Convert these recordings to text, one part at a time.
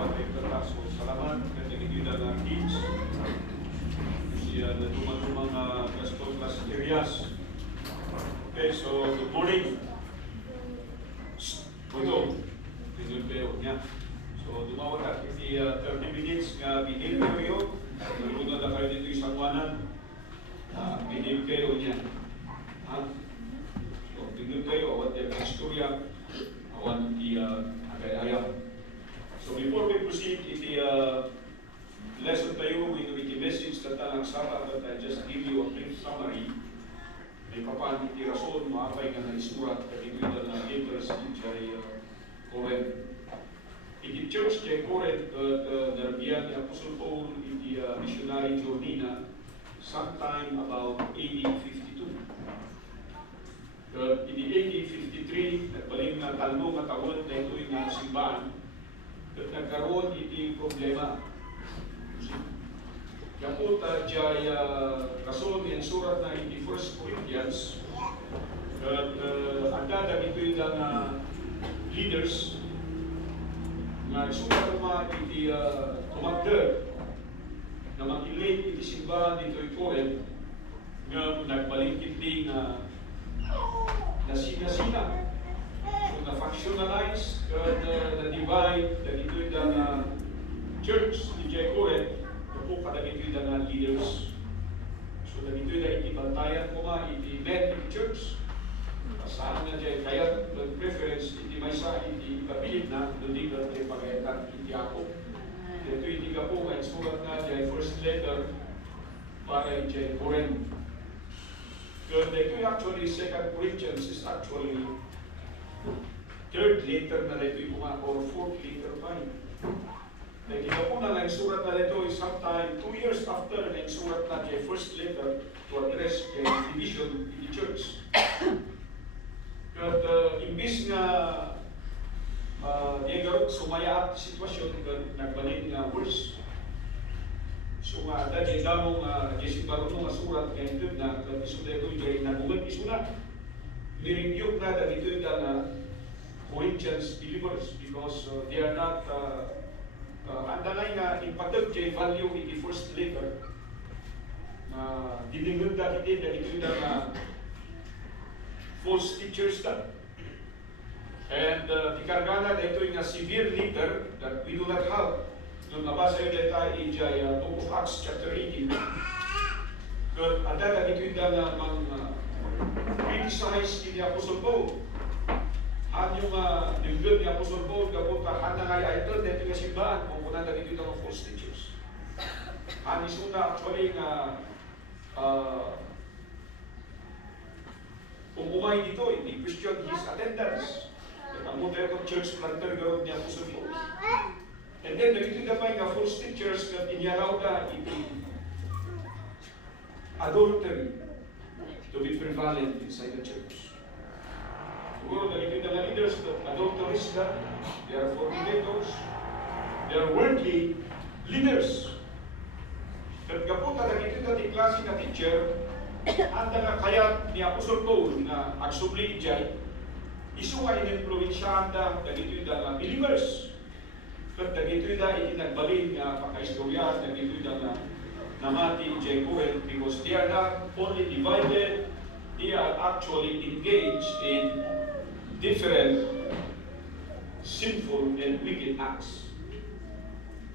pagkakita. So, salamat kaya na kids. Siya na mga gospel class areas. Okay, so good morning. Ito, pinulpeo niya. So, dumawag at 30 minutes nga binil kayo. Nalunod na kayo dito isang wanan. Binil kayo niya. So, binil kayo, awat yung istorya, awat yung agay-ayam. So, before we proceed in the lesson tayo, with the message na talang sara, but I just give you a brief summary. May papan iti rason, maapay nga na isurat, at ito yung na letters jay Corinth. Iti church jay Corinth, narabiyan ni Apostle Paul iti missionary journey na sometime about AD 52. Iti AD 53, nagbaling na talong at tawad na ito yung simbahan, at nagkaroon iti problema. Kapot jay rason yung surat na iti 1 Corinthians, ang dadang ito yung leaders na surat naman iti tumagder na mag-ilate iti simbahan dito yung Corinth nga nagbalingkit na sina-sina. So, na-factionalize, na-divide, na dito yung church ni Jay Corinth, kapag kadagito yung leaders. So, na dito yung itibantayan ko nga, iti-met in church. Saan na Jay, kaya preference, iti may sa, iti-ipabilit na, doon ka tayo pag-ayatan, iti ako. Ito iti ka po, ay surat na Jay, first letter, para Jay Corinth. Because ito actually, 2 Corinthians is actually third letter na ito yung mga, or fourth letter pa yun. Nakita po na lang surat na ito is sometime 2 years after na surat na yung first letter to address the division in the church. But imbis nga di garot sumaya at sitwasyon nagbalik nga worse. So nga dahil damong Jesse Baruno nga surat kaya ito na isuda ito yung nagulat isuna. Nireview na dahil ito yung Corinthians believers because they are not andalay nga impatag jay value in the first letter na diningod na kita dahil ito yung false teachers na. And ikargana na ito yung severe letter that we do not have. Nung nabasa yung letter in Book of Acts chapter 18. But ada na ito yung criticize ni Apostle Paul. Yung nilgod ni Apostle Paul, kapag handa nga yung dito yung simbahan, kung kuna na dito yung false teachers. Isuna actually nga kung umay dito, hindi question his attendance. Ang model ng church planter gawin ni Apostle Paul. And then, nagito na pa yung false teachers na inyaraw na adultery to be prevalent inside the church. Siguro nagiging na leaders na adulterous na, they are fornicators, they are worldly leaders. At kapag nagiging na di klase na teacher, anda nga kaya ni Apostle Paul na agsubli ijay, isu nga in-influensya anda nagito yung believers. At nagito yung itinagbalin nga pagka-istorya, nagito yung namati ijay Corinth because they are not only divided, they are actually engaged in different sinful and wicked acts.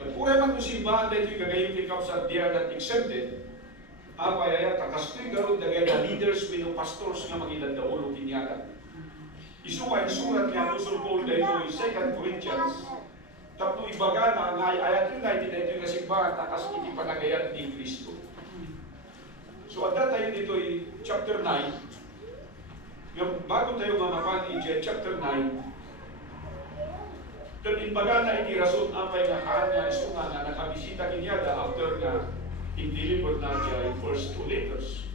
But kung ay magkusimbahan na ito'y gagayong ikaw sa they are not exempted, apay takastoy garod na gaya na leaders with pastors nga magilan na ulo kinyaga. Isuwa yung surat ni Apostle Paul na ito'y 2 Corinthians. Tapos ibaga na nga ayat yun na ito'y kasimbahan takas iti panagayat ni Kristo. So at that time ito'y chapter 9. Yung bago tayo mamapan in chapter 9, then imbaga na iti rason apay nga haan nga isunga na nakabisita kinyada after na in-deliver na siya yung first 2 letters.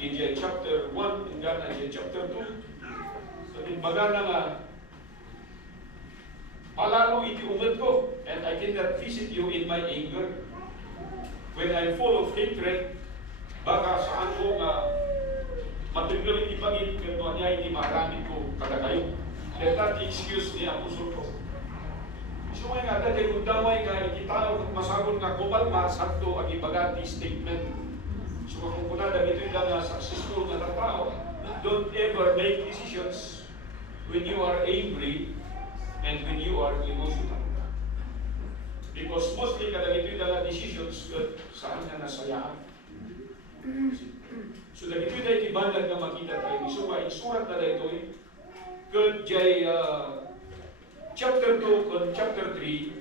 In chapter 1, hanggang na chapter 2, so imbaga na nga palalo iti umad ko, and I cannot visit you in my anger. When I'm full of hatred, baka saan ko nga matanggal iti pagit, kaya niya iti maramit ko kada kayo. That not excuse ni Apostol Paul. So nga dati kung damay nga ikitao kung masabon nga kumalma sakto ang ibagati statement. So kung kunada ito yung nga successful na tao, don't ever make decisions when you are angry and when you are emotional. Because mostly kada ito yung nga decisions saan nga nasayaan. So dahil ito yung ibandag na makita tayo. So isurat na ito kung jay chapter 2 and chapter 3,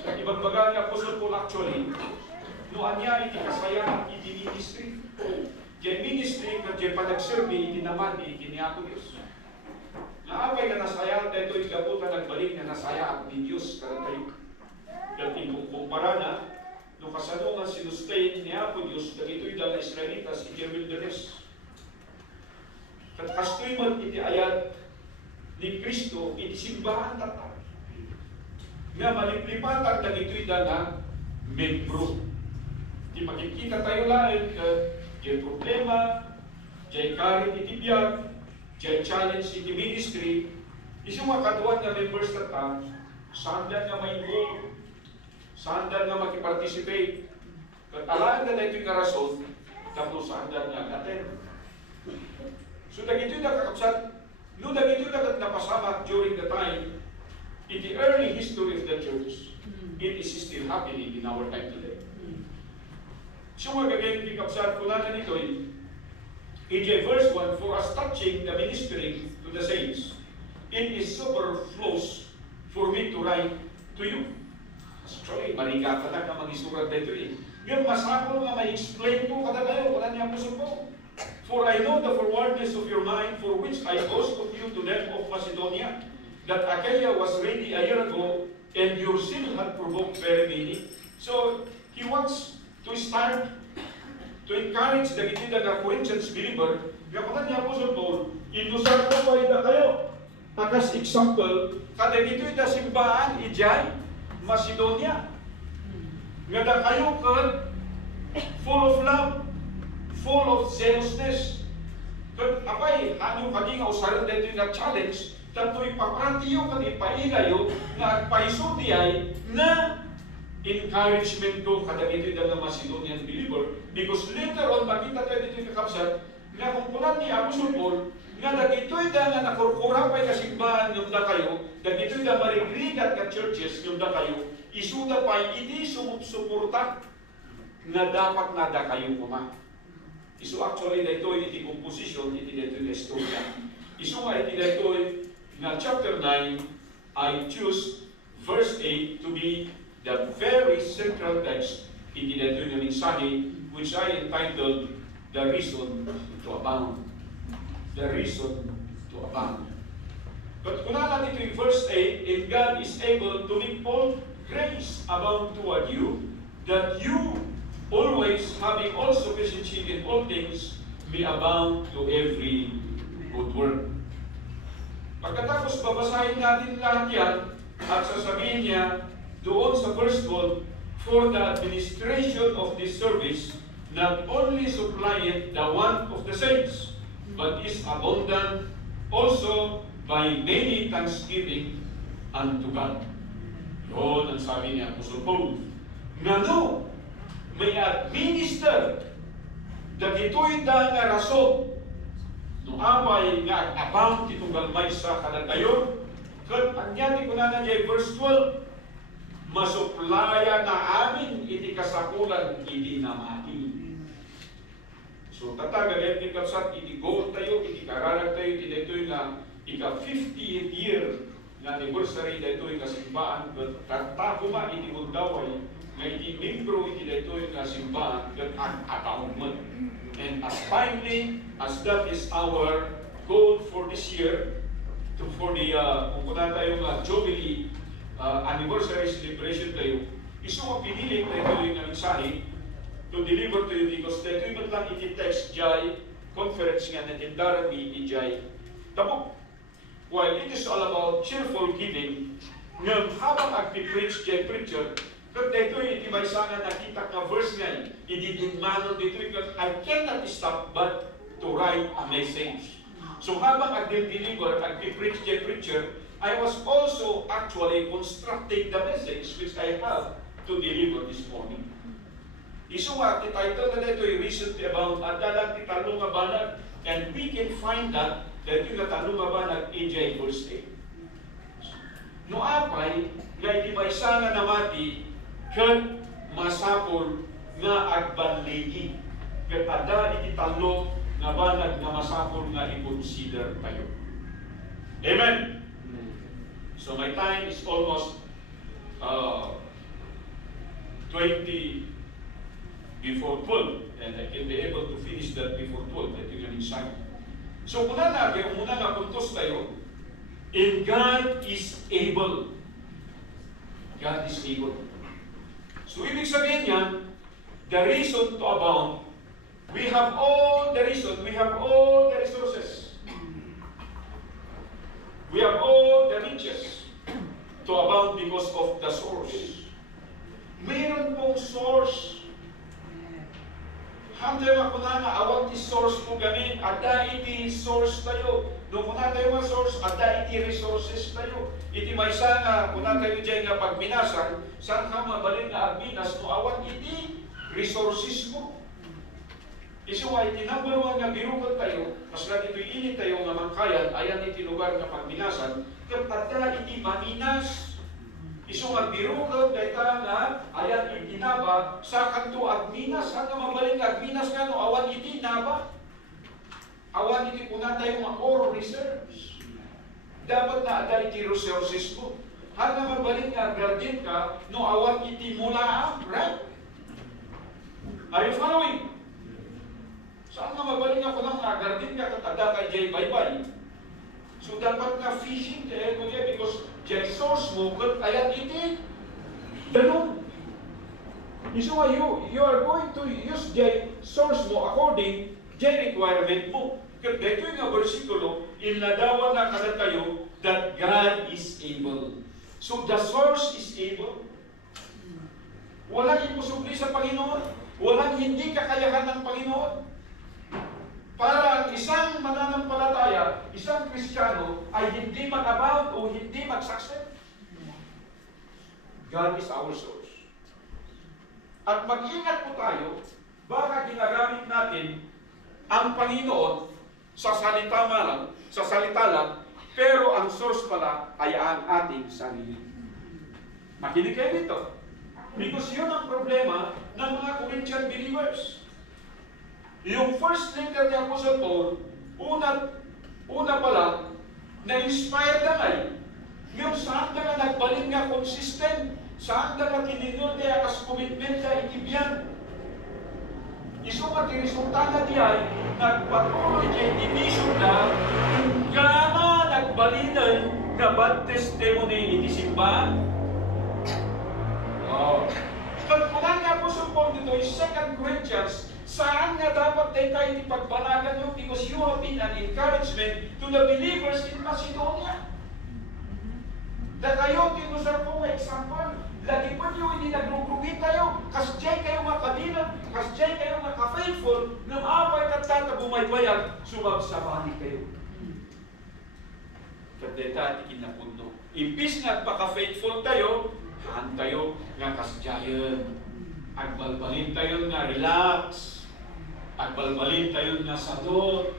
sa ibang baga ni Apostle Paul actually, noon niya iti kasayaan iti ministry. Jay ministry kung jay panagserbi iti naman iti ni Apo Diyos. Naapay ka nasayaan dito yung gabutan nagbalik na nasayaan ni Diyos kada tayo. Kasi kumpara na, nung kasanungan sinustain ni Apo Diyos, dagito'y dala Israelitas iti wilderness. Kastoy man iti ayat ni Kristo, iti simbahan tatang. Nga maliplipatan na ito'y dala membro. Di makikita tayo lahat ka, dyan problema, dyan karit iti biyag, dyan challenge iti ministry, isang mga katuan na members tatang, saan nga may goal, saan nga makiparticipate, katalaan na ito'y karason, tapos saan nga attend. So dagito'y nakakapsat, no, dagito'y napasamak during the time, in the early history of the church, it is still happening in our time today. So mga gagawin kapsat, kunanan ito'y, in verse 1, for us touching the ministering to the saints, it is superfluous for me to write to you. Actually, marigata na ka mag-isurat dito Yung masakol nga ma-explain ko kada kayo, wala niya puso po. For I know the forwardness of your mind, for which I boast of you to them of Macedonia, that Achaia was ready a year ago, and your sin had provoked very many. So, he wants to start to encourage the gitida Corinthians believer, nga mga niya Apostle Paul, inusar ko pa ida kayo. Akas example, kada gitida simbahan, ijay, Macedonia. Nga da kayo ka, full of love, full of zealousness. Kung apay, ano kadi nga usaran dito yung challenge, tato'y paprantiyo kadi pailayo, nga agpaisulti ay, na encouragement ko kada ito yung Macedonian believer, because later on, makita tayo dito yung kakapsat, nga kung kunan ni Apostle Paul, nga dagito'y da nga nakurkurapay kasimbahan yung da kayo, dagito'y da marigrigat ka churches yung da kayo, isuda pa iti sumusuporta nga dapat na da kayo kuma. Isu actually dagito'y iti composition, iti dagito'y na istorya. Isu nga iti dagito'y nga chapter 9, I choose verse 8 to be the very central text iti dagito'y na mensahe, which I entitled The Reason to Abound. The reason to abound. But kung natin ito yung verse 8, and God is able to make all grace abound toward you, that you always, having all sufficiency in all things, may abound to every good work. Pagkatapos babasahin natin lahat yan, at sasabihin niya, doon sa verse 12, for the administration of this service, not only supplieth the want of the saints, but is abundant also by many thanksgiving unto God. Yun ang sabi ni Apostle Paul. Ngano, may administer dagito'y da nga rason no amay nga abound itong galmay sa kanatayon kat anyati ko na nandiyan verse 12 masuplaya na amin iti kasakulan iti namati. So tatagalit ni kapsat, iti goal tayo, iti karalag tayo, iti dito'y nga ika-50th year nga anniversary dito'y kasimbahan, tatako ma iti mundaway, nga iti membro iti dito'y kasimbahan, at accountment. And as timely as that is our goal for this year, for the, kung kuna tayo nga Jubilee anniversary celebration tayo, iso ang pinili tayo yung mensahe, to deliver to you because dito yung lang iti-text jay conference nga natindaran ni jay tapos while it is all about cheerful giving nga habang agpi-preach jay preacher kat dito yung iti may sana nakita nga verse nga ididinmanon dito yung I cannot stop but to write a message So habang ag-deliver, ag-preach the preacher, I was also actually constructing the message which I have to deliver this morning. Isu nga, the title na dito ay recently about adalang ti talong nga banag, and we can find that dito nga talong nga banag AJ verse 8. No apay, nga iti maysa nga namati, kat masapol nga agbanlegi. Kat ada iti talong nga banag nga masapol nga i-consider tayo. Amen? So my time is almost 20 before 12, and I can be able to finish that before 12. That yung inside. So muna na puntos tayo, and God is able. God is able. So ibig sabihin yan, the reason to abound, we have all the reason, we have all the resources. We have all the riches to abound because of the source. Mayroon pong source. Hamday makuna nga awag ti source mo gamin, ada iti source tayo. No kuna tayo nga source, ada iti resources tayo. Iti maysa nga kuna tayo dyan nga pagminasan, saan ka mabalin nga agminas no awag iti resources mo. Isuwa iti number one nga birukot tayo, mas lagi ito'y init tayo nga mangkayan, ayan iti lugar nga pagminasan, kapag iti maminas. Isu nga birukot, dahil nga, ayan iti naba, sa kanto agminas, saan nga mabalin nga agminas ka no, awan iti naba. Awan iti kuna tayo nga ore reserves. Dapat na ada iti resources mo. Hanga mabalin nga garden ka, no awan iti mula, right? Are you following? Saan nga mabalin nga kunang garden ka, katada kay Jay Baybay. So dapat na fishing the ego niya because Jay source mo, kat ayan iti, ganun. So you are going to use Jay source mo according Jay requirement mo. Kat dito yung versikulo, inladawan na kada tayo that God is able. So the source is able. Walang imposible sa Panginoon. Walang hindi kakayahan ng Panginoon. Para ang isang mananampalataya, isang Kristiyano, ay hindi mag-abound o hindi mag-succeed. God is our source. At mag-ingat po tayo, baka ginagamit natin ang Panginoon sa salita lang, pero ang source pala ay ang ating sarili. Makinig kayo dito. Because yun ang problema ng mga Corinthian believers. Yung first letter ni Apostle Paul, una pa lang, na-inspire na ngay. Yung saan ka na nagbalik nga consistent, saan ka na kininul niya as commitment ka itibyan. Isu nga resulta na diay, nagpatuloy kay division na, gana nagbalinan nga bad testimony iti simbahan. Pagpunan nga po sa Paul dito, 2 Corinthians, saan nga dapat tayo ipagbanagan nyo because you have been an encouragement to the believers in Macedonia. Na kayo, tinusar po nga example, lagi pa nyo hindi nagrugrugi tayo, kasjay kayo makabilang, kasjay kayo maka-faithful, nang apay tatata bumaybayag, sumabsabani kayo. Kadeta, di kinapuno. Imbis nga paka-faithful tayo, haan tayo nga kasjayan. Agbalbalin tayo nga relax. Agbalbalin tayo nga sadot.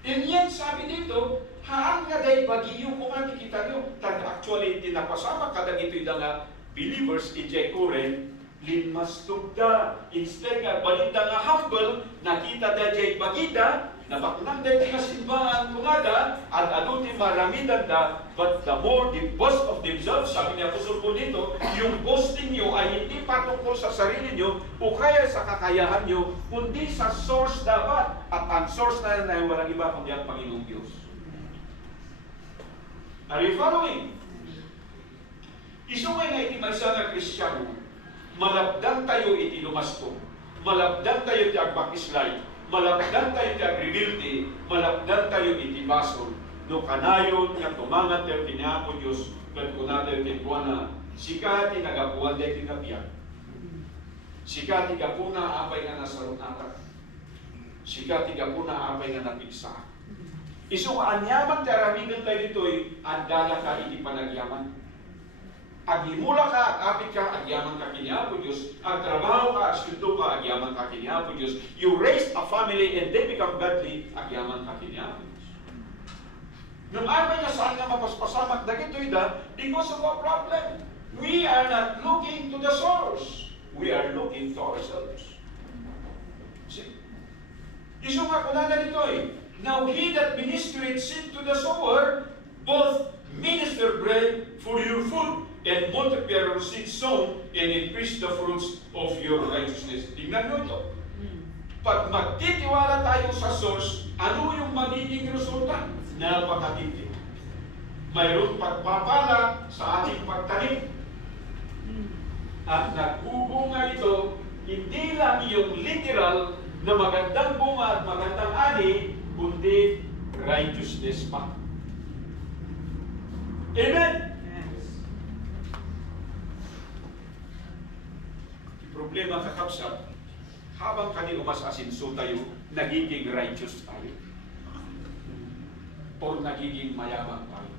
And yan, sabi dito, haan nga day bagiyo kung makikita nyo. Actually, tinapasama kada ito'y nga believers in Jaykuren, linmas tugda. Instead nga, balita nga humble, nakita da jay bagida, nabaknang da nga simbahan kumada, at aduti maramidan da, but the more they boast of themselves, sabi niya Apostol po dito, yung boasting nyo ay hindi patungkol sa sarili nyo, o kaya sa kakayahan nyo, kundi sa source dapat. At ang source na yan ay walang iba kundi ang Panginoong Diyos. Are you following? Isungay nga iti maysa nga Kristiyano, malabdan tayo iti lumasto, malabdan tayo iti agbakislay, malabdan tayo iti agribilti, malabdan tayo iti basol, no kanayon nga tumangat tayo tiniapo Diyos, kat kuna tayo tinbuana, sika ti nagapuan tayo tinabiyag, sika ti kapuna apay nga nasarunatan. Sika tiga po na apay nga napigsa. Iso anyaman ti aramigan tayo dito'y andala ka iti panagyaman. Agimula ka, apit ka, agyaman ka kini Apo Diyos. Agtrabaho ka, asyundo ka, agyaman ka kini Apo Diyos. You raise a family and they become godly, agyaman ka kini Apo Diyos. Nung apay nga saan nga mapaspasamak na gito'y da, because of a problem. We are not looking to the source. We are looking to ourselves. See? Iso nga kunana dito'y, now he that ministereth seed to the sower, both minister bread for your food, and multiply your seed sown, and increase the fruits of your righteousness. Tingnan nyo ito. Pag magtitiwala tayo sa source, ano yung magiging resulta? Napakatindi. Mayroon pagpapala sa ating pagtanim. At nagbubunga ito, hindi lang yung literal na magandang bunga at magandang ani, kundi righteousness pa. Amen? Problema kakapsat, habang kani umasasinso tayo, nagiging righteous tayo. O nagiging mayaman tayo.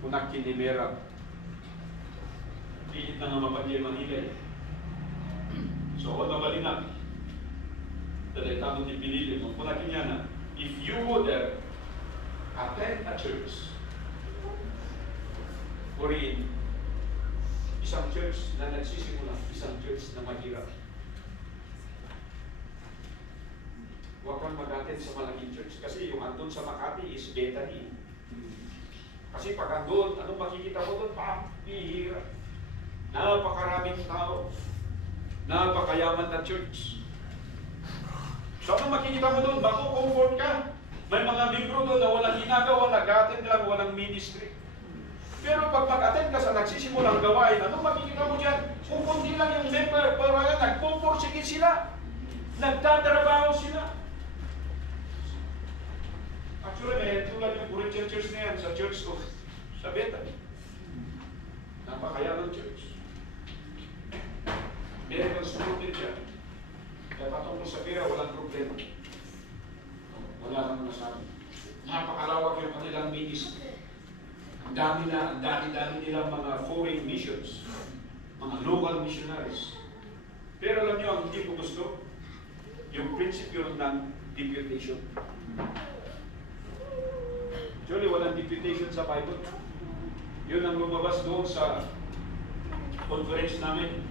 Kunak kinimera. Pilit na nga mapadya Manila. So, ako nabalinag. Dahil tamang ipinili mo. Kunak kinyana, if you go there, attend a church, or in isang church na nagsisimula, isang church na mahirap. Huwag kang mag-attend sa malaking church kasi yung andun sa Makati is Bethany. Kasi pag andun, anong makikita mo doon? Pihira. Napakaraming tao. Napakayaman na church. So anong makikita mo doon? Makukomfort ka. May mga membro doon na walang ginagawa, nag-attend lang, walang ministry. Pero pag mag-attend ka sa nagsisimulang gawain, anong makikita mo dyan? Kung kundi lang yung member, pero yan, nagpupursige sila. Nagtatrabaho sila. Actually, may tulad yung Corinthian church na yan sa church of sa Bethany. Napakayaman church. Meron supported dyan. Kaya patungkol sa pera, walang problema. Wala kang masabi. Napakalawak yung kanilang ministry. Ang dami nilang mga foreign missions, mga local missionaries. Pero alam niyo, ang hindi ko gusto, yung prinsipyo ng deputation. Actually, walang deputation sa Bible. Yun ang lumabas doon sa conference namin.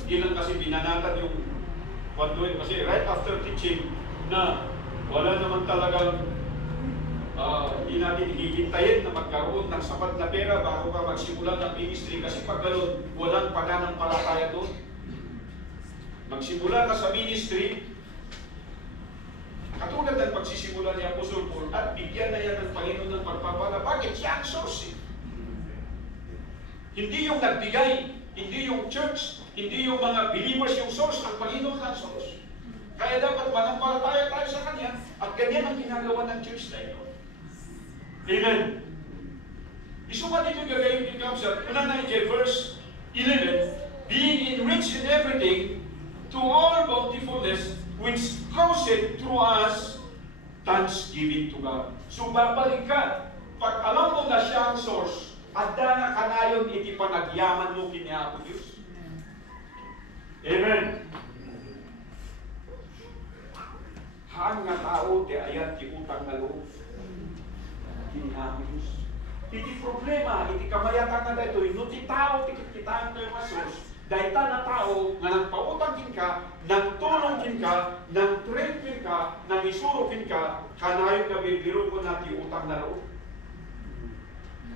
Hindi lang kasi binanatan yung kwantuin. Kasi right after teaching na wala naman talagang hindi natin hihintayin na magkaroon ng sapat na pera bago ka magsimula ng ministry kasi pag gano'n, walang pananampalataya doon. Magsimula ka sa ministry, katulad ng pagsisimula ni Apostol Paul at bigyan na yan ng Panginoon ng pagpapala. Bakit? Siya ang source. Hindi yung nagbigay, hindi yung church, hindi yung mga believers yung source, ang Panginoon ang source. Kaya dapat manampalataya tayo sa Kanya at ganyan ang ginagawa ng church na ito. Amen. Isumat ito gagawin din kami sa unang verse 11, being enriched in everything to all bountifulness which causeth through us thanksgiving to God. So babalik ka, pag alam mo na siya ang source, at na kanayon iti panagyaman mo kini Apo Diyos. Amen. Haan nga tao, di ayan ti utang na loob. Kinihamis. Iti problema, iti kamayatan na dito, no ti tao, ti kitaan tayo masos, dahil na tao, nga nang pautangin ka, nang tulongin ka, nang trendin ka, nang isurukin ka, kanayon na bibiro ko na ti utang na loob.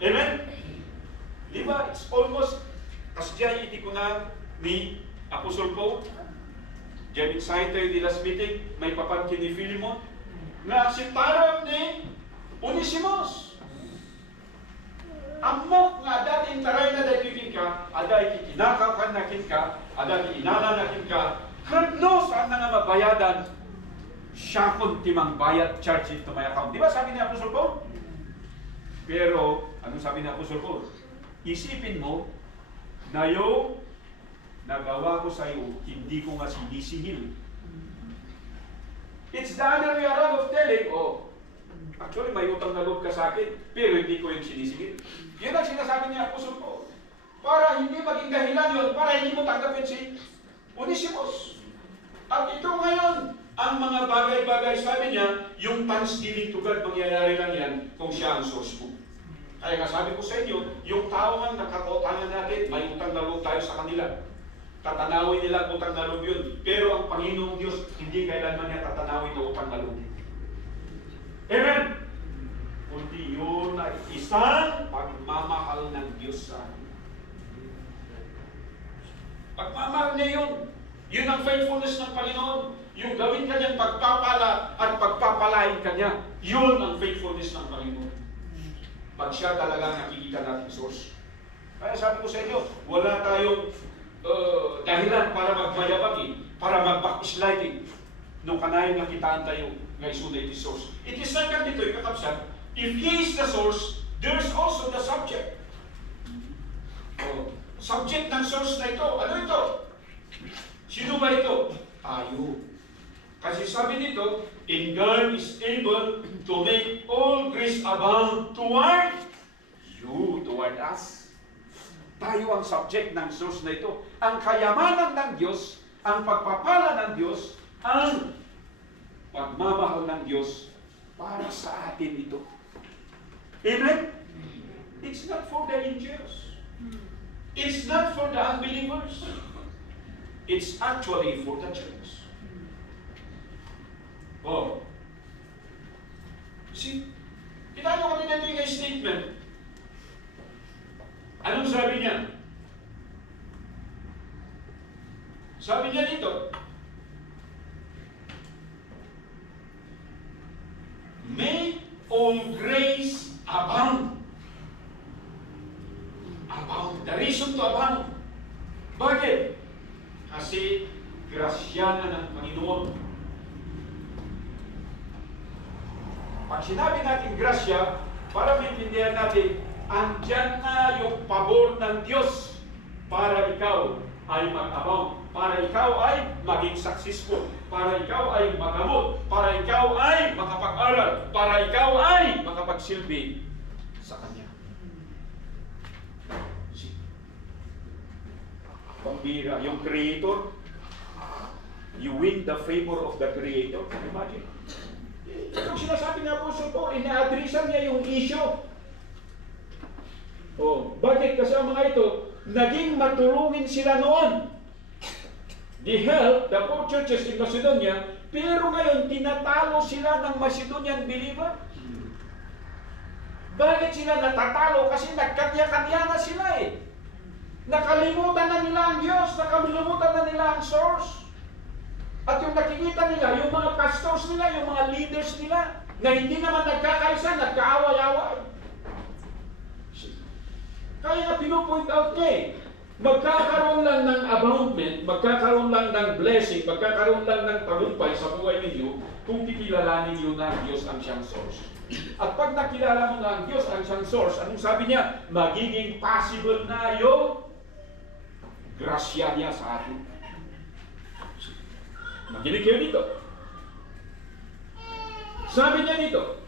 Amen? Diba? It's almost, as diyan iti ko na ni Apostol Paul, diyan inside tayo di last meeting, may papangkin ni Philemon, nga si tarang ni Onesimus. Amok nga dati taray na dahil ka, ada ikinakakan na ka, ada inala na ka, no saan na nga mabayadan, siya kung timang bayad, charge it to my account. Di ba sabi ni Apostol Paul? Pero, anong sabi ni Apostol Paul? Isipin mo, na yung nagawa ko sa iyo, hindi ko nga sinisihil. It's the other way around of telling, oh, actually may utang na loob ka sa akin, pero hindi ko yung sinisingil. Yan ang sinasabi ni Apostol Paul. Para hindi maging dahilan yun, para hindi mo tanggapin si Onesimus. At ito ngayon, ang mga bagay-bagay, sabi niya, yung thanksgiving to God, mangyayari lang yan kung siya ang source mo. Kaya nga sabi ko sa inyo, yung tao ang nakakautangan natin, may utang na loob tayo sa kanila. Tatanawin nila ang utang na loob yun. Pero ang Panginoong Diyos, hindi kailanman niya tatanawin ang utang na loob. Amen? Kundi yun ay isang pagmamahal ng Diyos sa atin. Pagmamahal niya yun. Yun ang faithfulness ng Panginoon. Yung gawin kanyang pagpapala at pagpapalain kanya. Yun ang faithfulness ng Panginoon. Pag siya talagang nakikita natin source. Kaya sabi ko sa inyo, wala tayong dahilan para magmayabang, para mag-backsliding. Nung kanayon nakitaan tayo ng isunay the source. It is like dito, ikakapsat, if He is the source, there is also the subject. Subject ng source na ito. Ano ito? Sino ba ito? Tayo. Kasi sabi dito, and God is able to make all grace abound toward you, toward us. Tayo ang subject ng source na ito. Ang kayamanan ng Diyos, ang pagpapala ng Diyos, ang pagmamahal ng Diyos para sa atin ito. Amen? It's not for the angels. It's not for the unbelievers. It's actually for the church. Oh. See, kita nyo kanina ito yung statement. Anong sabi niya? Sabi niya dito, may all grace abound. Abound. The reason to abound. Bakit? Kasi grasya na ng Panginoon. Pag sinabi natin grasya, para maintindihan natin, andyan na yung pabor ng Diyos para ikaw ay mag-abound, para ikaw ay maging successful, para ikaw ay magamot, para ikaw ay makapag-aral, para ikaw ay makapagsilbi sa Kanya. Pambira, yung Creator, you win the favor of the Creator. Imagine. Itong sinasabi nga po po, ina-addressan niya yung issue. Oh, bakit? Kasi ang mga ito, naging matulungin sila noon. They helped the poor churches in Macedonia, pero ngayon, tinatalo sila ng Macedonian believer. Bakit sila natatalo? Kasi nagkanya-kanya na sila eh. Nakalimutan na nila ang Diyos, nakalimutan na nila ang source. At yung nakikita nila, yung mga pastors nila, yung mga leaders nila, na hindi naman nagkakaisa, nagkaaway-away. Kaya nga pinupoint out niya eh, magkakaroon lang ng aboundment, magkakaroon lang ng blessing, magkakaroon lang ng tagumpay sa buhay ninyo kung kikilalanin niyo na ang Diyos ang siyang source. At pag nakilala mo na ang Diyos ang siyang source, anong sabi niya? Magiging possible na yung grasya niya sa atin. Makinig kayo dito. Sabi niya dito,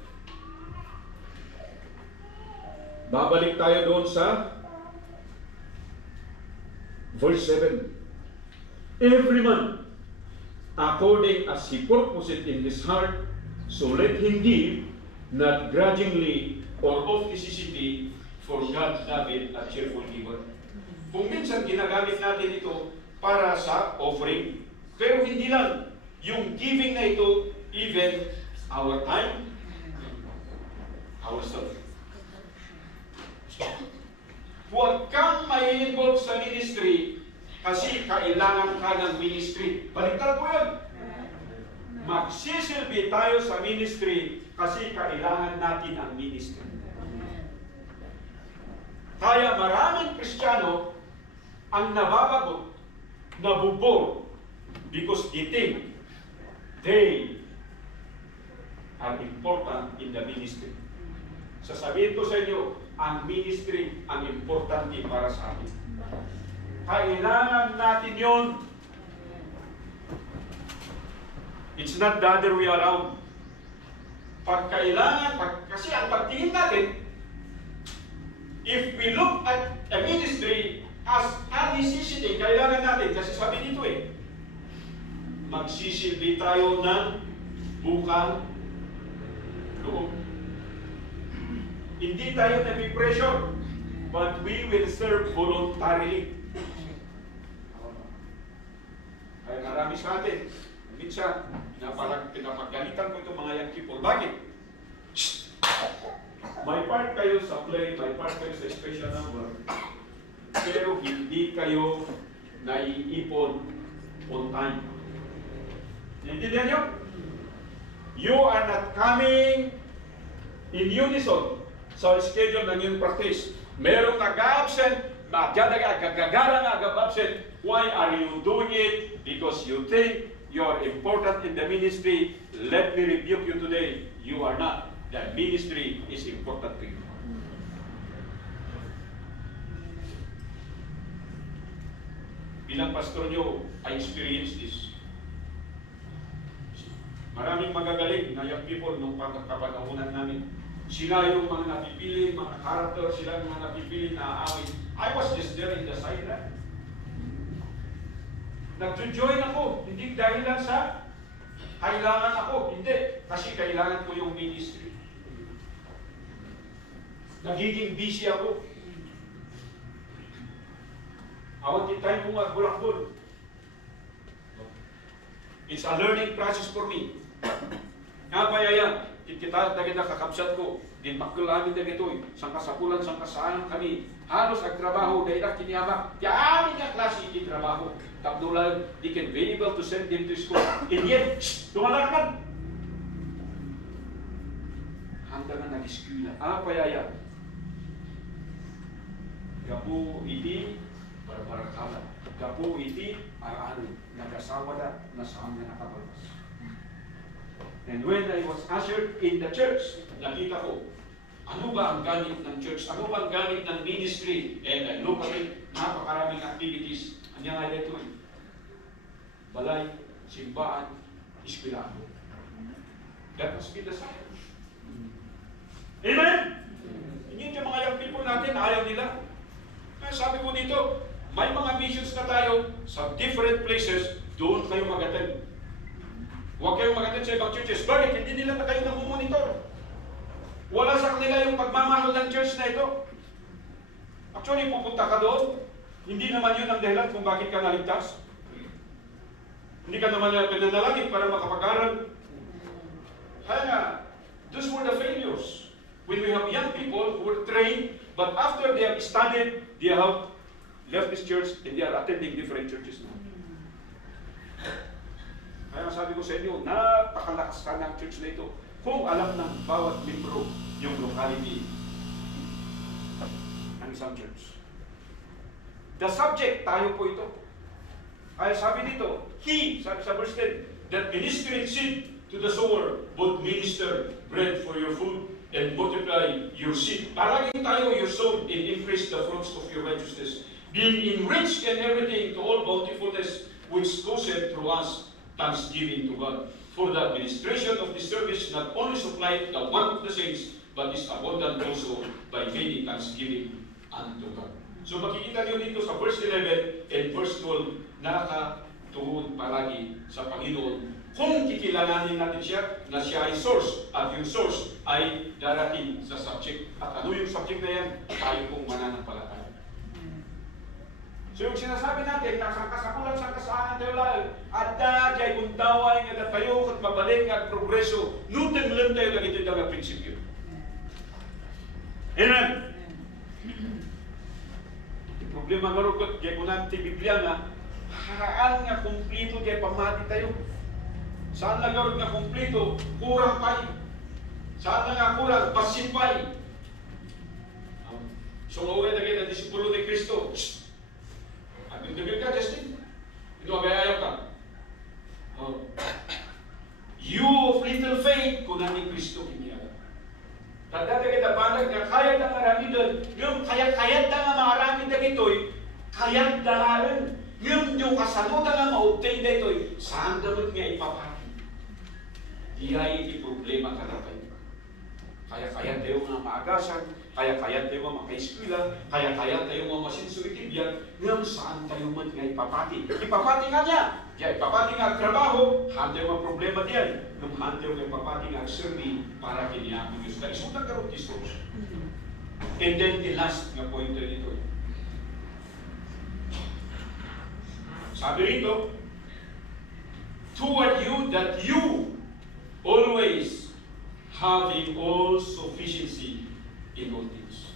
babalik tayo doon sa verse 7. Every man, according as he purposed in his heart, so let him give, not grudgingly or of necessity, for God loveth a cheerful giver. Kung minsan ginagamit natin ito para sa offering, pero hindi lang yung giving na ito, even our time, ourselves. Huwag kang mai-involve sa ministry kasi kailangan ka ng ministry. Baliktad po yun. Magsisilbi tayo sa ministry kasi kailangan natin ang ministry. Kaya maraming Kristiyano ang nababagot, nabubor, because they think they are important in the ministry. Sasabihin ko sa inyo, ang ministry ang importante para sa atin. Kailangan natin yun. It's not the other way around. Kasi ang pagtingin natin, if we look at a ministry as a necessity, kailangan natin, kasi sabi dito magsisilbi tayo ng bukal loob. Hindi tayo nabipressure, but we will serve voluntarily. Kaya marami sa atin, minsan, pinapagalitan ko itong mga young people. Bakit? May part kayo sa play, may part kayo sa special number, pero hindi kayo naiipon on time. Naintindihan nyo? You are not coming in unison sa schedule ng iyong practice. Merong nag-absent, gagara na nag-absent. Why are you doing it? Because you think you are important in the ministry. Let me rebuke you today. You are not. The ministry is important to you. Bilang pastor nyo, I experienced this. Maraming magagaling na young people nung kapanahunan namin. Sila yung mga napipili, mga character, sila yung mga napipili na aawit. I was just there in the sideline. Nag-join ako, hindi dahil lang sa kailangan ako, hindi. Kasi kailangan ko yung ministry. Nagiging busy ako. Awat time ko magbulakbol. It's a learning process for me. Nga pa yan, kita kakapsat ko, ginmakul amin na gito'y, sangkasapulan, sangkasaan kami, halos agtrabaho, dahil na kiniyamak, yamin nga klase hindi trabaho. Tapdulan, they can be able to send them to school. And yet, tumalakad. Handa nga nag-eskwila. Pa yan. Gapu iti, barbarakala. Gapu iti, ano, nag-asawa na saan na nakapalpas. And when I was ushered in the church, nakita ko, ano ba ang gamit ng church? Ano ba ang gamit ng ministry? And I look at it, napakaraming activities. Ang yan ay ito, balay, simbahan, eskwelahan. That must be the sign. Amen? Hindi yung mga young people natin, ayaw nila. Kaya sabi ko dito, may mga missions na tayo sa different places, doon kayo mag-attend. Huwag kayong mag-attend sa ibang churches. Bakit? Hindi nila na kayo namumonitor. Wala sa kanila yung pagmamahal ng church na ito. Actually, pupunta ka doon, hindi naman yun ang dahilan kung bakit ka naligtas. Hindi ka naman pinanalangin para makapag-aral. Kaya nga, those were the failures. When we have young people who were trained, but after they have studied, they have left this church and they are attending different churches now. Kaya sabi ko sa inyo, napakalakas ka ng church na ito kung alam ng bawat membro yung locality ng isang church. The subject, tayo po ito. Kaya sabi dito, He, sabi sa verse 10, that ministering seed to the sower, both minister bread for your food and multiply your seed. Palaging tayo, your soul, and increase the fruits of your righteousness, being enriched in everything to all bountifulness, which goeth through us, thanksgiving to God. For the administration of the service not only supplied the want of the saints, but is abundant also by many thanksgiving unto God. So makikita niyo dito sa verse 11 and verse 12, nakatuon palagi sa Panginoon. Kung kikilalanin natin siya, na siya ay source, at yung source ay darating sa subject. At ano yung subject na yan? Tayo pong mananampalataya. So yung sinasabi natin, nasangkasakulan sa kasaan tayo lang, at jay untaway nga tayo, at mabalik at progreso, nutang lang tayo lang ito yung prinsipyo. Amen? Yung problema nga rin, kaya kung natin Biblia nga, haraan nga kumplito kaya pamati tayo. Saan lang nga nga kumplito, kurang pa. Saan lang nga kurang, basin pa. So nga na kayo na disipulo ni Kristo. At yung dabil ka, Justin, ito magayayaw ka. You of little faith, kunan ni Kristo kiniyala. Tanda ka kita panag nga kayat ang marami doon. Yung kayat na nga marami na ito'y, kayat dalaan. Yung kasaludan nga ma-obtain na ito'y, saan dapat nga ipapati? Diay iti problema kada tayo. Kaya tayo nga maagasan, kaya tayo nga makaiskwila, kaya tayo nga masinsuitibyan, ngayon saan tayo man nga ipapati? Ipapati nga niya! Ipapati nga ang trabaho, han tayo nga problema diyan. Nung han tayo nga ipapati nga ang servi para kiniyak ng Diyos. Kaya isunan ka rin Diyos. And then the last nga point dito. Sabi rito, toward you that you always having all sufficiency in all things.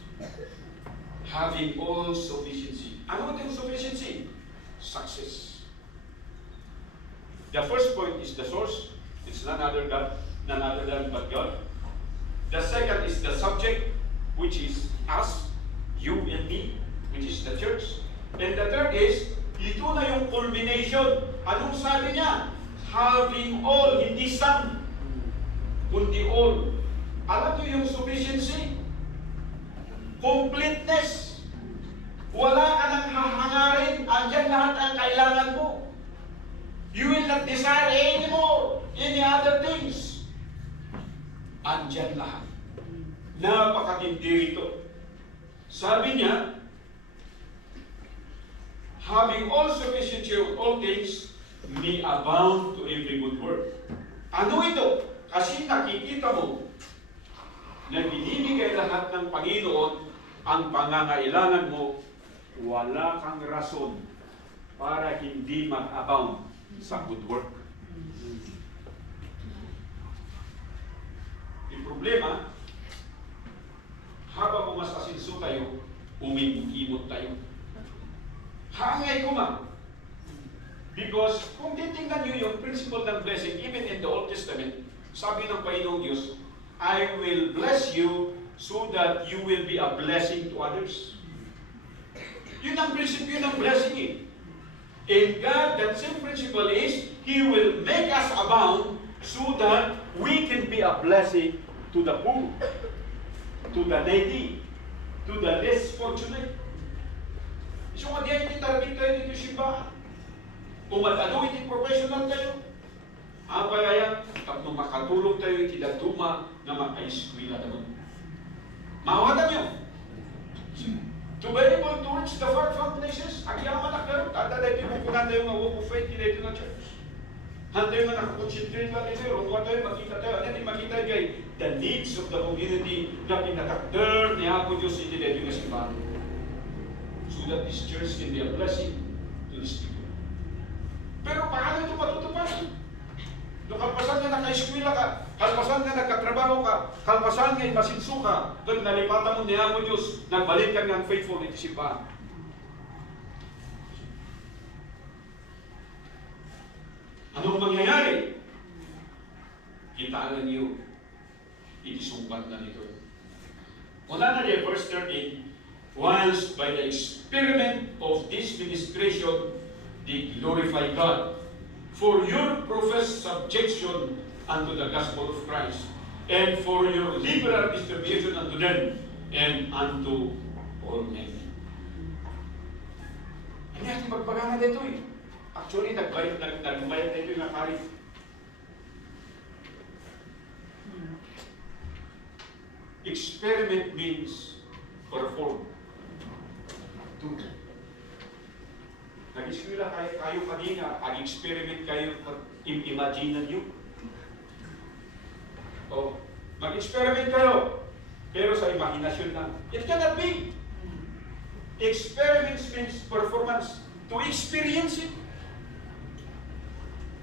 Having all sufficiency. Ano yung sufficiency? Success. The first point is the source. It's none other than but God. The second is the subject, which is us, you and me, which is the church. And the third is, ito na yung culmination. Anong sabi niya? Having all, hindi some, kundi all. Alam niyo yung sufficiency? Completeness. Wala ka nang hahangarin. Andyan lahat ang kailangan mo. You will not desire anymore any other things. Andyan lahat. Napakatindi ito. Sabi niya, having all sufficiency of all things, may abound to every good work. Ano ito? Kasi nakikita mo na binibigay lahat ng Panginoon ang pangangailangan mo, wala kang rason para hindi mag-abound sa good work. Yung problema, habang umasasinso tayo, umimot tayo. Hangay ko ma. Because kung titingnan nyo yung principle ng blessing, even in the Old Testament, sabi ng Panginoong Diyos, I will bless you so that you will be a blessing to others. Yun ang prinsipyo ng blessing eh. In God, that same principle is, He will make us abound so that we can be a blessing to the poor, to the needy, to the less fortunate. So, kung di target kayo dito simbahan, kung matalo iti professional kayo, kaya kung makatulong tayo iti datuma na makaiskwila naman. Mawatan nyo. To be able to reach the far-flung places, agyaman na kayo. Tata dahil mo kung tayo nga walk of faith dito na church. Hantay nga nakakonsentrate lang ito. Rungwa tayo, makita tayo. Ano yung makita kay the needs of the community na pinatakder ni Apo Diyos iti dito nga simbahan. So that this church can be a blessing to this people. Pero paano ito matutupad? No, kalpasan nga naka-eskwila ka, kalpasan nga nagkatrabaho ka, kalpasan nga masinso ka, doon nalipatan mo niya mo Diyos, nagbalik ka ng faithful ito simbahan. Anong mangyayari? Kitaan niyo, itisumbat na nito. Una na niya, verse 13, whilst by the experiment of this ministration, they glorify God for your professed subjection unto the gospel of Christ, and for your liberal distribution unto them, and unto all men. Ano yung magpagana dito eh? Actually, nagbayad dito yung nakari. Experiment means perform. Do. Nag-eskwila kayo kanina, mag-experiment kayo, imagine nyo. O, mag-experiment kayo, pero sa imaginasyon lang. It cannot be. Experiments means performance. To experience it.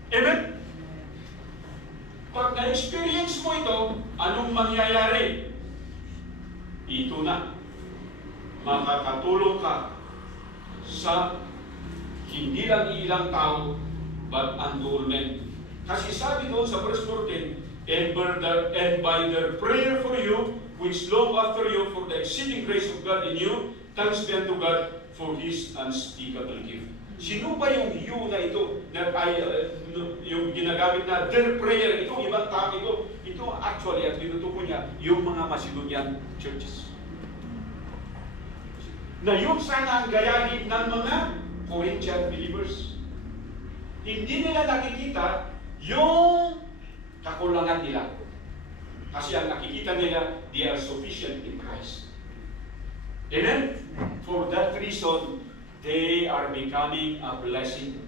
Amen? Pag na-experience mo ito, anong mangyayari? Ito na. Makakatulong ka sa hindi lang ilang tao, but unto all men. Kasi sabi doon sa verse 14, and by their prayer for you, which long after you for the exceeding grace of God in you, thanks be unto God for His unspeakable gift. Sino ba yung you na ito, na yung ginagamit na their prayer, itong ibang tao ito, ito actually, at tinutukoy niya, yung mga Macedonian churches. Na yun sana ang gayahin ng mga Corinthian believers. Hindi nila nakikita yung kakulangan nila. Kasi ang nakikita nila, they are sufficient in Christ. Amen? For that reason, they are becoming a blessing.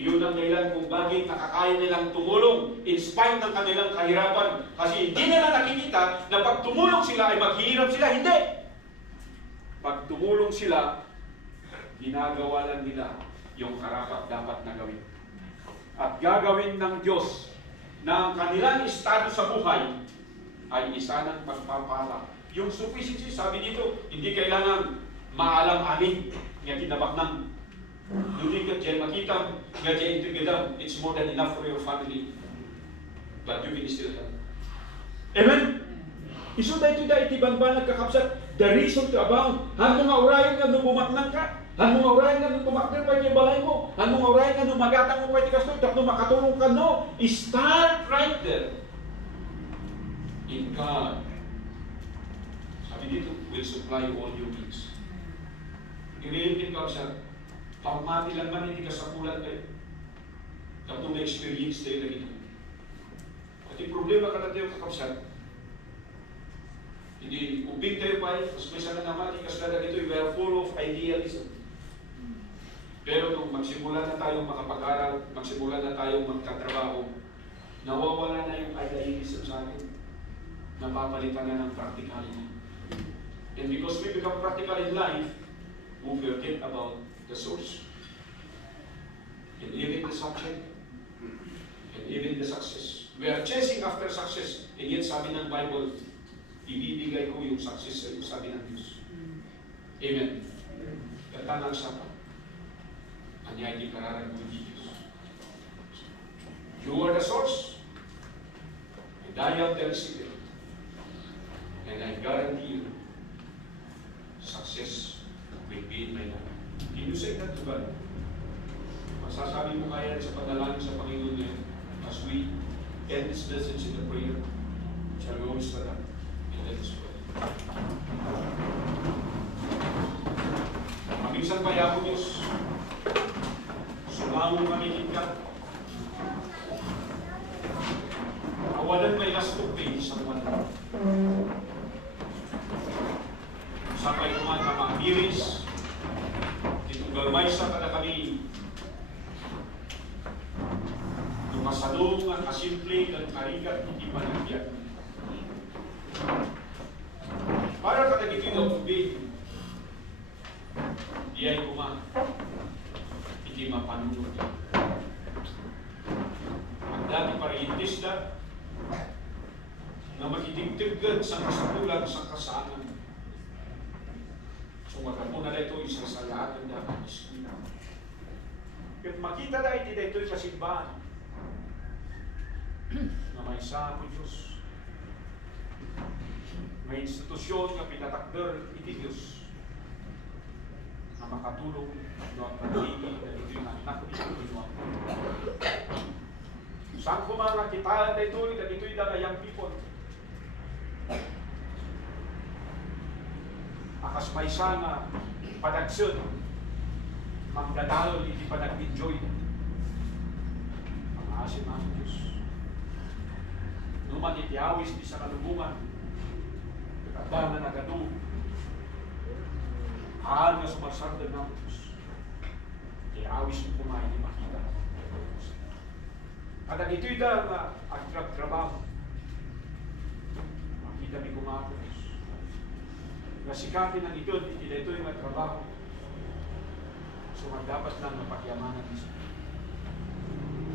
Iyon ang dahilan kung bakit nakakaya nilang tumulong in spite ng kanilang kahirapan. Kasi hindi nila nakikita na pag tumulong sila ay maghihirap sila. Hindi! Pag tumulong sila, ginagawa lang nila yung karapat-dapat na gawin. At gagawin ng Diyos na ang kanilang estado sa buhay ay isa ng pagpapala. Yung sufficiency, sabi dito, hindi kailangan maalam-alim nga kinabak ng hindi ka dyan makita nga dyan together. It's more than enough for your family. But you can still help. Amen? Iso dahil iti banban nagkakapsat. The reason to abound. Han mga urayan nga nung bumaknang ka. Han mga urayan nga nung bumaknang pa yung balay mo. Han mga urayan nga nung magatang mo pa yung kastoy. Tapos makatulong ka, no? Start right there. In God. Sabi dito, will supply all your needs. Iriintin ka siya. Pagmati lang man, hindi ka sapulan kayo. Tapos may experience tayo na ito. At yung problema ka na tayo kakapsat, hindi ubing tayo pa, mas may sana naman, ikas na ito, we are full of idealism. Pero kung magsimula na tayong makapag-aral, magsimula na tayong magkatrabaho, nawawala na yung idealism sa atin. Napapalitan na ng practicality. And because we become practical in life, we forget about the source. And even the subject. And even the success. We are chasing after success. And yet sabi ng Bible, ibibigay ko yung success sa iyo, sabi ng Diyos. Amen. Katanang sapa. Kanya hindi kararag mo Diyos. You are the source. And I am the recipient. And I guarantee you, success will be in my life. Can you say that to God? Masasabi mo kaya sa panalangin sa Panginoon niya as we end this message in the prayer. Shall we always stand up and let us pray. Maminsan pa yapo Diyos, sumamo kami ka. Awalan may last of page sa mga sampai kumain ka mga miris, galmay sa kada kami yung masalong at kasimple ng karigat hindi panagbiyak. Para kada gito na tubig, di ay hindi mapanunod. Ang dami parihintis na makitigtigad sa kasapulan sa kasanan. So magkamuna na ito isang sa lahat ng dapat iskuina. At makita na iti na ito'y kasimbahan na may isa po Diyos. May institusyon na pinatakder iti Diyos na makatulong at nagiging na ito'y anak ito ito. Saan ko mga kita na ito'y na young people. Akas may isa nga padagsun, magdadalo, hindi pa nag-enjoy. Ang asin ng Diyos. Numan itiawis di sa kalubungan, katanda na nagadu, haan nga sumasarda ng Diyos. Itiawis mo kumain di makita. At ang ito'y na agtrab-trabaho, makita mi kumain. Nasikatin ang ito yung trabaho. So, dapat lang napagyamanan isa.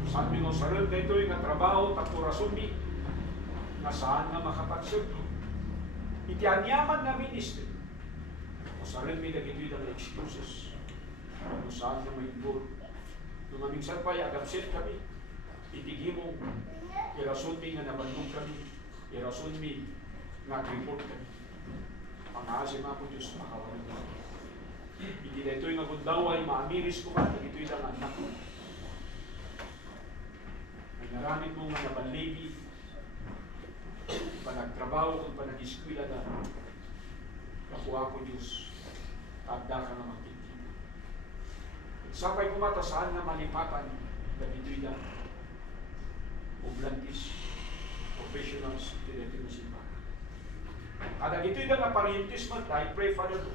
Sabi mo, saril na ito yung trabaho, tapurasumi, na saan nga makapagsun. Itianyaman na ministry. O saril may naging ng excuses. Kung saan na may goal. Nung mamingsan pa, agapsit kami. Itigi mo, irasun mi nga nabandong kami. Irasun mi, nag-report kami. Pang-aasin mga po Diyos na kawalan mo. Hindi na ito'y nagundaway, maamiris ko ba, ito'y lang anak mo. May naramit mo nga nabaligi, panagtrabaho kung panag-iskwila na nakuha ko Diyos, tanda ka na magtintin. Sapay kumata saan na malipatan, na ito'y lang. oblantis, professionals, dito na simba. Kada ito'y nga parientis man, I pray Father to.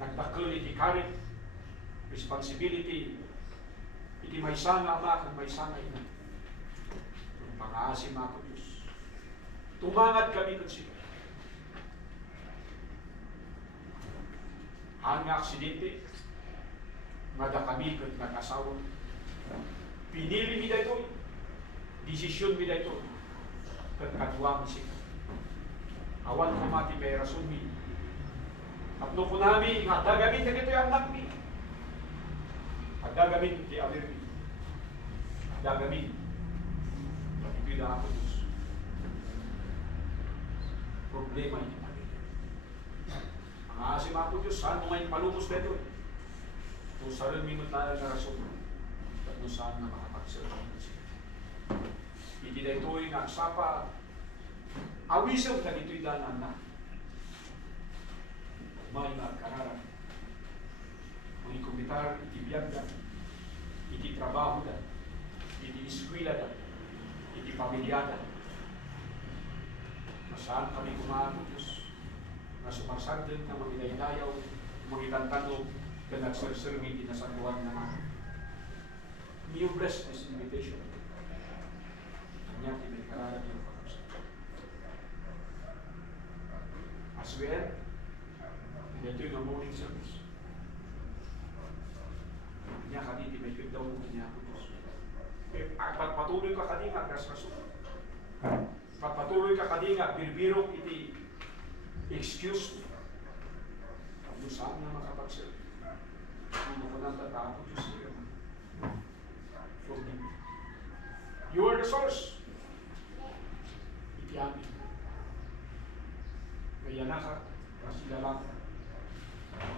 Nagdakil iti karit, responsibility, iti may sanga ama, kang may sanga ina. Pang-aasim ako Diyos. Tumangad kami ng sila. Hanga aksidente, mada kami kat nag-asawa. Pinili mi dito, desisyon mi dito, kat katuwa mi sila. Awan ko mati may rason mi. At no ko nami, nga dagamin na ito yung anak mi. At dagamin, di awir mi. Dagamin. At ito'y na ako Diyos. Problema yung pamilya. Ang asim ako Diyos, saan mo ngayon palubos na ito? Kung saan minut na na rason. At no saan na makapagsalita siya. Hindi na ito'y nagsapa. Awisaw na dito'y danan na. May nagkararang. Ang ikumitar, itibiyag na. Iti trabaho na. Iti eskwela na. Iti pamilyada. Masaan kami kumaano Diyos. Na sumarsardan na magidaydayaw, magitantanog, na nagsirsirmi, dinasaguan na namin. May you bless this invitation. Kanya, may kararang yung pagkakasal. As we end, ito yung morning service. Kanya, kaniti, may pagdaw mo kanya ako Diyos. Pagpatuloy ka kanina, gasraso. Pagpatuloy ka kanina, birbirok iti excuse me. Ano saan na makapagsalita? Ano ko nang tatapos Diyos niya? Forgive me. You are the source. Iti amin. Kaya na ka, masila lang.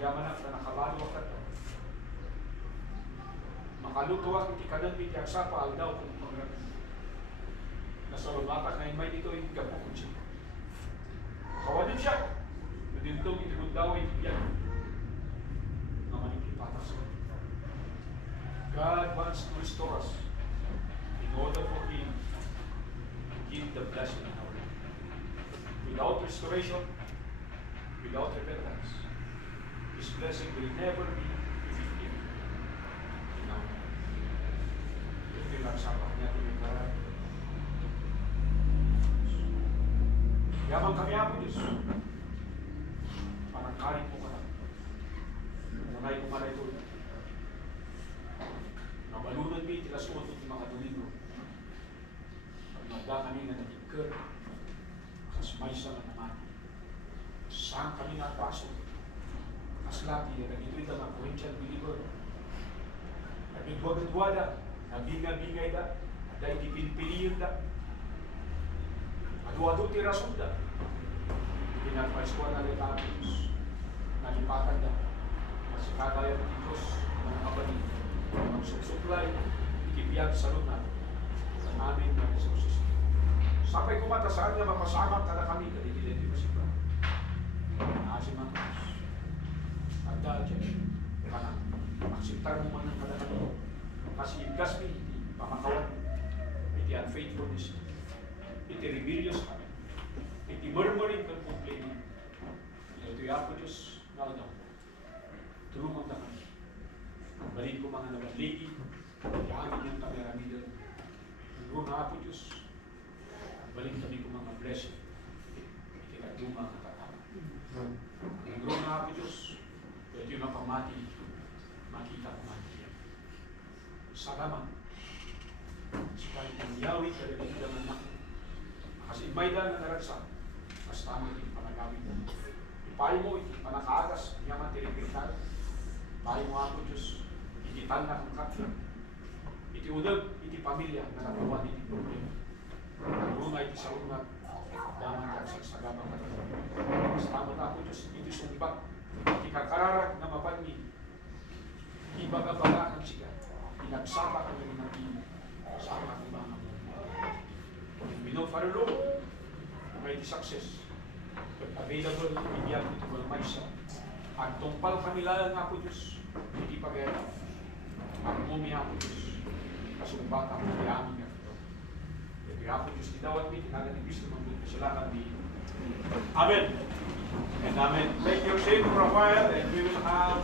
Yaman na, nakabalo ka ito. Makalutuwa, iti kanan, iti agsapa, aldaw kung pagrat. Nasa lumatak na may dito, iti kapukod siya. Kawanin siya. Nadintong iti kundaw, iti biyan. Naman iti patas ko. God wants to restore us in order for Him to give the blessing in our life. Without restoration, without repentance, His blessing will never be effective in our life. Ito yung nagsapang niya tinitara. Yamang kami ako, Diyos. Parang karin mo ka lang. Unay ko malay ko. Nabalunan mi, tilasot at mga domingo. Pag magda kami na natigkar, kasmay sa nga naman. Saan kami napasok? Kaslati, nagito'y da mga provincial believer. Nagidwag-idwada, nabingay-bingay da, at ay dipinpiliyon da. Adu-adu tirasod da. Pinagpaiskuan na letapos, nalipatan da. Kasi kagaya ng Diyos, mga kabanin, magsusuklay, ikibiyag sa lunan, sa namin na resources. Sapay kumata saan nga mapasama ka na kami, kadidilin di masipa. Naasim ang Diyos. At dahil dyan, kanang, maksiptar mo man ang kada kami. Kasi igas mi, iti pamakawan, iti unfaithfulness, iti rebellious kami, iti murmuring kang complaining. Ito'y ako Diyos, nalagaw. Tulungan na kami. Balik ko mga nagaligi, yamin yung kameramidal. Nagro na ako Diyos. Balik kami ko mga blessing. Iti kaduma katatawa. Nagro na ako Diyos. Ito yung mapamati. Makita ko mati yan. Salamat. Supaya kang yawi kalagay ng anak mo. Kasi may dahil na naragsak. Mas tama yung panagawin mo. Ipahay mo, panakaagas, yaman tiripintal. Ipahay mo ako Diyos. Itital na kang kapya. Iti unag, iti pamilya na nakuha iti problema. Naguna iti sa unag, daman ka sa sagabang katapos. Mas tama na ako Diyos, iti sumbak. Iti kakararag na mapagni. Ibaga-baga kang siya. Inagsama ka ng inagin. Sama kang mga mga. We know, Father Lord, may success. Available, ibiyag ito mga maysa. Ang tungpal kami lang ako Diyos, hindi pag-era. Ang bumi ako Diyos. kasumbatan mo di amin nga ito. Ito ako Diyos dinawat mi, tinagan ni Kristo mga kasalanan ni. Amen. And amen. Thank you, Shane, for a while, and we will have